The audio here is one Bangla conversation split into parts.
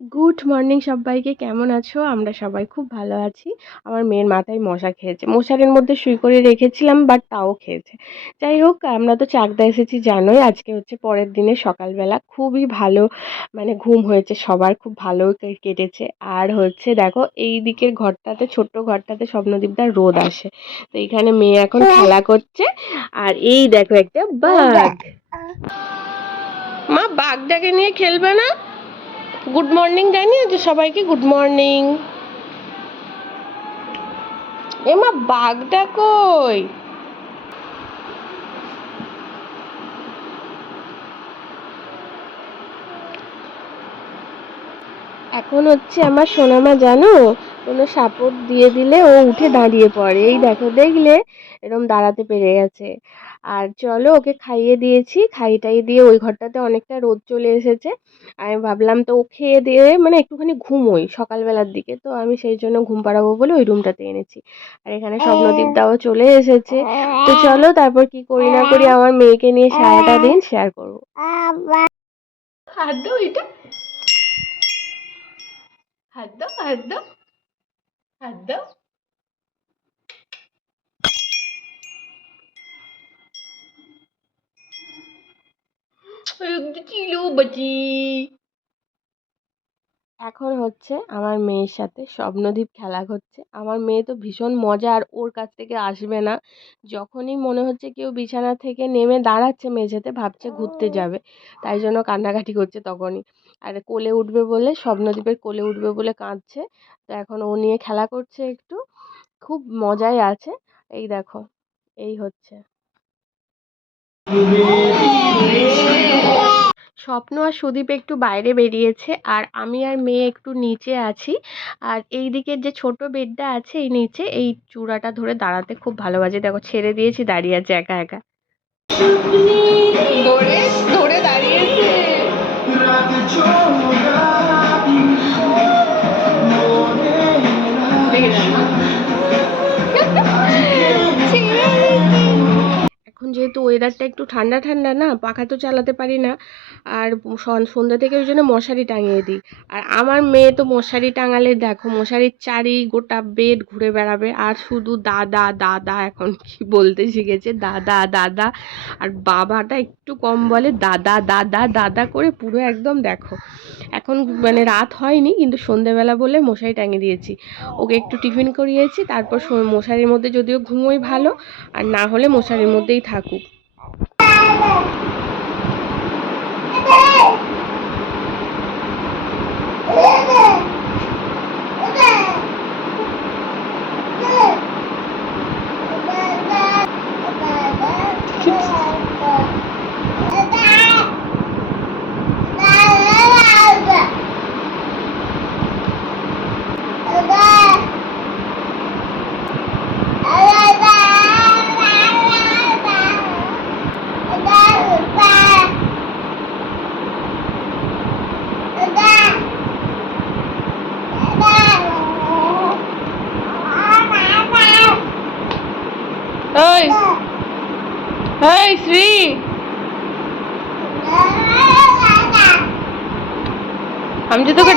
গুড মর্নিং সব্বাইকে কেমন আছো? আমরা সবাই খুব ভালো আছি। আমার মেয়ের মাথায় মশা খেয়েছে। মশারির মধ্যে শুই করে রেখেছিলাম বাট তাও খেয়েছে। যাই হোক আমরা তো চাকদা এসেছি জানোই আজকে হচ্ছে পরের দিনে সকালবেলা। খুবই ভালো মানে ঘুম হয়েছে সবার খুব ভালো কেটেছে। আর হচ্ছে দেখো এই দিকের ঘরটাতে ছোট্ট ঘরটাতে স্বপ্নদীপদার রোদ আসে। তো এখানে মেয়ে এখন খেলা করছে। আর এই দেখো একটা বাঘ। মা বাঘটাকে নিয়ে খেলবে না? গুড মর্নিং জানিয়েছো সবাইকে, গুড মর্নিং। এমা বাঘটা কই? এখন হচ্ছে আমার সোনামা, জানো? কোনো সাপোর্ট দিয়ে দিলে ও উঠে দাঁড়িয়ে পড়ে। এই দেখো, দেখলে এরম দাঁড়াতে পেরে গেছে। আর চলো ওকে খাইয়ে দিয়েছি। খাইয়ে টাইয়ে দিয়ে ওই ঘরটাতে অনেকটা রোদ চলে এসেছে। আমি ভাবলাম তো ও খেয়ে দিয়ে মানে একটুখানি ঘুমোই সকালবেলার দিকে। তো আমি সেই জন্য ঘুম পাড়াবো বলে ওই রুমটাতে এনেছি। আর এখানে স্বপ্নদীপ দাও চলে এসেছে। তো চলো তারপর কি করি না করি আমার মেয়েকে নিয়ে সারাটা দিন শেয়ার করব। দাও। হাত দাও। ছিল বাজি এখন হচ্ছে আমার মেয়ের সাথে স্বপ্নদীপ খেলা করছে। আমার মেয়ে তো ভীষণ মজা আর ওর কাছ থেকে আসবে না। যখনই মনে হচ্ছে কেউ বিছানা থেকে নেমে দাঁড়াচ্ছে মেঝেতে ভাবছে ঘুরতে যাবে। তাই জন্য কান্নাকাটি করছে তখনই। আর কোলে উঠবে বলে স্বপ্নদীপের কোলে উঠবে বলে কাঁদছে। তো এখন ও নিয়ে খেলা করছে একটু। খুব মজায় আছে। এই দেখো এই হচ্ছে। স্বপ্ন আর সুদীপ একটু বাইরে বেরিয়েছে আর আমি আর মেয়ে একটু নিচে আছি। আর এই দিকের যে ছোট বেডটা আছে এই নিচে এই চূড়াটা ধরে দাঁড়াতে খুব ভালোবাসে। দেখো ছেড়ে দিয়েছি দাঁড়িয়ে আছে একা একা। ধরে ধরে দাঁড়িয়েছে। যেহেতু ওয়েদারটা একটু ঠান্ডা ঠান্ডা না, পাখা তো চালাতে পারি না। আর সন- সন্ধ্যা থেকে ওই জন্য মশারি টাঙিয়ে দিই। আর আমার মেয়ে তো মশারি টাঙালে দেখো, মশারির চারি গোটা বেড ঘুরে বেড়াবে। আর শুধু দাদা দাদা এখন কি বলতে শিখেছে? দাদা দাদা। আর বাবাটা একটু কম বলে দাদা দাদা দাদা করে পুরো একদম দেখো। এখন মানে রাত হয়নি, কিন্তু সন্ধেবেলা বলে মশারি টাঙিয়ে দিয়েছি। ওকে একটু টিফিন করিয়েছি, তারপর মশারির মধ্যে যদিও ঘুমোই ভালো, আর না হলে মশারির মধ্যেই থাকুক। ওই এই আমি যে তোকে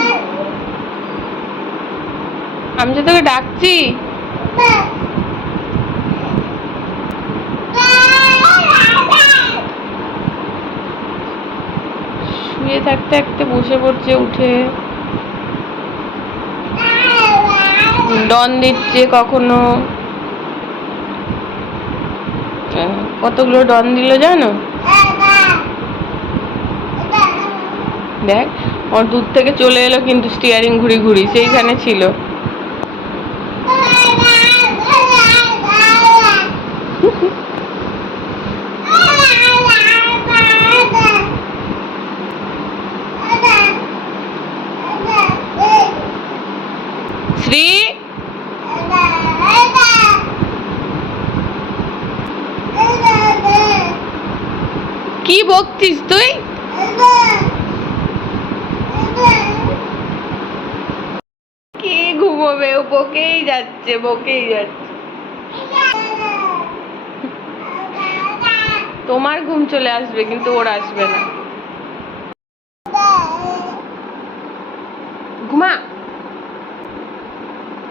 আমি যে তোকে ডাকছি। শুয়ে থাকতে থাকতে বসে পড়ছে উঠে। ডন দিচ্ছে কখনো। কতগুলো ডন দিল জানো? দেখ, ওর দূর থেকে চলে এলো কিন্তু স্টিয়ারিং ঘুরি ঘুরি সেইখানে ছিল। কি বকছিস তুই? কে ঘুমোবে? ও বকেই যাচ্ছে বকেই যাচ্ছে। তোমার ঘুম চলে আসবে, কিন্তু ওর আসবে না। ঘুমা।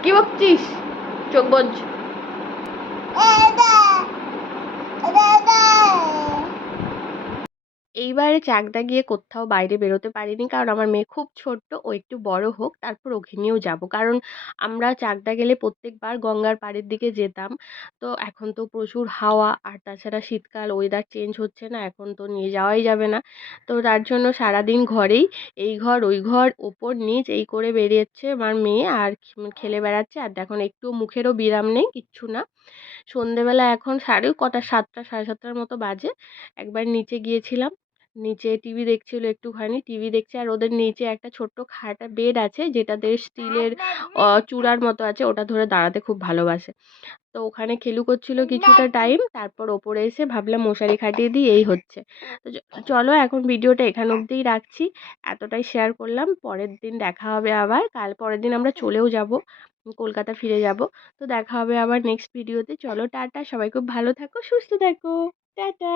কি বকছিস? চোখ বজ এইবারে চাকদা গিয়ে কোথাও বাইরে বেরোতে পারিনি। কারণ আমার মেয়ে খুব ছোট্ট, ও একটু বড় হোক, তারপর ওকে নিয়েও যাব। কারণ আমরা চাকদা গেলে প্রত্যেকবার গঙ্গার পাড়ের দিকে যেতাম। তো এখন তো প্রচুর হাওয়া, আর তাছাড়া শীতকাল ওয়েদার চেঞ্জ হচ্ছে না, এখন তো নিয়ে যাওয়াই যাবে না। তো তার জন্য সারাদিন ঘরেই এই ঘর, ওই ঘর, ওপর, নিচ এই করে বেরিয়েছে আমার মেয়ে, আর খেলে বেড়াচ্ছে। আর দেখুন, একটু মুখেরও বিরাম নেই, কিচ্ছু না। সন্ধেবেলা এখন সাড়ে কটা, সাতটা, সাড়ে সাতটার মতো বাজে। একবার নিচে গিয়েছিলাম। নিচে টিভি দেখছিল একটুখানি টিভি দেখছে আর ওদের নিচে একটা ছোট্ট খাটা বেড আছে যেটাতে স্টিলের চূড়ার মতো আছে ওটা ধরে দাঁড়াতে খুব ভালোবাসে। তো ওখানে খেলু করছিল কিছুটা টাইম তারপর ওপরে এসে ভাবলাম মশারি খাটিয়ে দিই এই হচ্ছে। তো চলো এখন ভিডিওটা এখান অবধিই রাখছি এতটাই শেয়ার করলাম পরের দিন দেখা হবে আবার কাল পরের দিন আমরা চলেও যাব কলকাতা ফিরে যাব। তো দেখা হবে আবার নেক্সট ভিডিওতে চলো টাটা সবাই খুব ভালো থাকো সুস্থ থাকো টাটা!